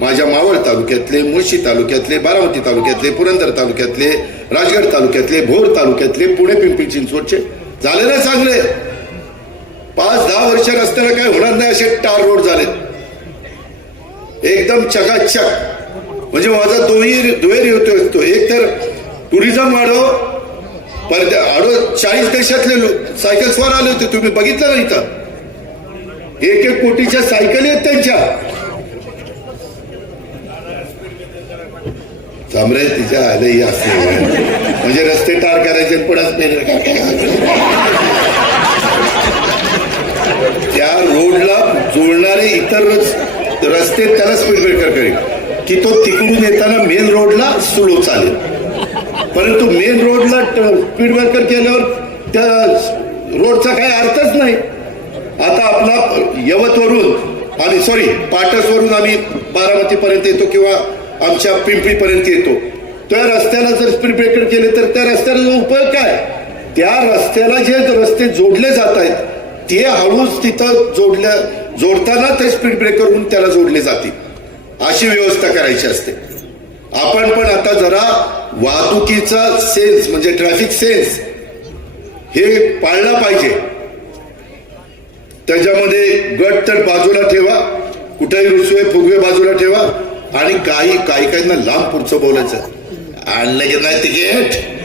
माझ्या मावळ तालुक्यातले, मुळशी तालुक्यातले, बारामती तालुक्यातले, पुरंदर तालुक्यातले, राजगड तालुक्यातले, भोर तालुक्यातले, पुणे पिंपरी चिंचवडचे झाले ना चांगले. 5-10 वर्ष रस्त्याला काय होणार नाही असे टार रोड झालेत, एकदम चकाचक. म्हणजे माझा दुहेरी होतो, एक तर टुरिझम वाढव, परत 40 देशातले सायकल स्वार आले होते, तुम्ही बघितलं ना इथं 1-1 कोटीच्या सायकली आहेत त्यांच्या. सामरे तिच्या आले असे म्हणजे रस्ते टार करायचे पडत त्या रोडला जोडणारे इतर रस्ते त्याला स्पीड ब्रेकर करेल की तो तिकडून येताना मेन रोडला स्लो चालेल. परंतु मेन रोडला स्पीड ब्रेकर केल्यावर त्या रोडचा काही अर्थच नाही. आता आपला यवतवरून आणि पाटसवरून आम्ही बारामतीपर्यंत येतो किंवा आमच्या पिंपरीपर्यंत येतो. त्या रस्त्याला जर स्पीड ब्रेकर केले तर त्या रस्त्याला उपयोग काय? त्या रस्त्याला जे रस्ते जोडले जात आहेत ते हळूच तिथं जोडताना ते स्पीड ब्रेकर होऊन त्याला जोडले जातील, अशी व्यवस्था करायची असते. आपण पण आता जरा वाहतुकीचा सेन्स म्हणजे ट्रॅफिक सेन्स हे पाळला पाहिजे. त्याच्यामध्ये गट तर बाजूला ठेवा, कुठेही रुसवे फुगवे बाजूला ठेवा आणि काही काहींना लांब पुढचं बोलायचं, आणलं की नाही तिकीट